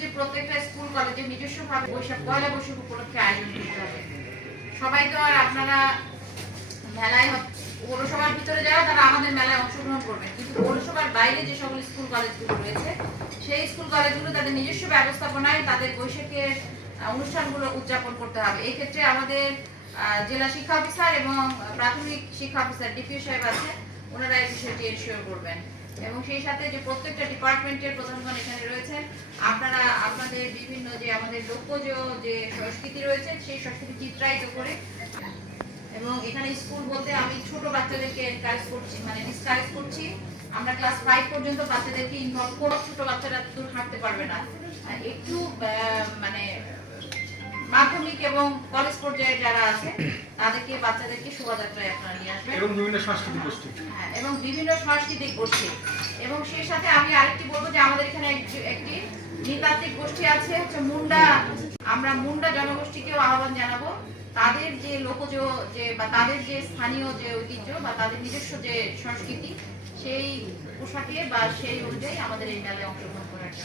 যে প্রত্যেকটা স্কুল কলেজে নিজস্বভাবে পয়লা বৈশাখ উপলক্ষে আয়োজন করতে হবে। সবাই তো আর আপনারা মেলায় পৌরসভার ভিতরে যারা তারা আমাদের মেলায় অংশগ্রহণ করবেন, কিন্তু পৌরসভার বাইরে যে সকল স্কুল কলেজগুলো রয়েছে সেই স্কুল কলেজগুলো তাদের নিজস্ব ব্যবস্থাপনায় তাদের বৈশাখের অনুষ্ঠানগুলো উদযাপন করতে হবে। এই ক্ষেত্রে আমাদের জেলা শিক্ষা অফিসার এবং প্রাথমিক শিক্ষা অফিসার ডিপিও সাহেব আছে, ওনারা এই বিষয়টি এনশিওর করবেন। এবং সেই সাথে যে প্রত্যেকটা ডিপার্টমেন্টের প্রধানগণ এখানে রয়েছেন, আপনারা আপনাদের বিভিন্ন যে আমাদের লোকজ যে সংস্কৃতি রয়েছে সেই সংস্কৃতি চিত্রায়িত করে, এবং এখানে স্কুল বলতে আমি ছোট বাচ্চাদেরকে এনকারেজ করছি, মানে ডিসকারেজ করছি। আমরা ক্লাস 5 পর্যন্ত বাচ্চাদেরকে ইনভলভ করব। ছোট বাচ্চারা দূর হাঁটতে পারবে না, একটু মানে মাধ্যমিক এবং কলেজ পর্যায়ে যারা আছে তাদেরকে বাচ্চাদেরকে শোভাযাত্রায় আপনারা নিয়ে আসবেন, এবং বিভিন্ন সাংস্কৃতিক গোষ্ঠী, এবং বিভিন্ন সাংস্কৃতিক গোষ্ঠী। এবং সেই সাথে আমি আরেকটি বলবো যে আমাদের এখানে একটি নৃতাত্ত্বিক গোষ্ঠী আছে, হচ্ছে মুন্ডা। আমরা মুন্ডা জনগোষ্ঠীকেও আহ্বান জানাবো, তাদের যে লোকজ যে বা তাদের যে স্থানীয় যে ঐতিহ্য বা তাদের নিজস্ব যে সংস্কৃতি সেই পোশাকে বা সেই অনুযায়ী আমাদের এই মেলায় অংশগ্রহণ করার জন্য।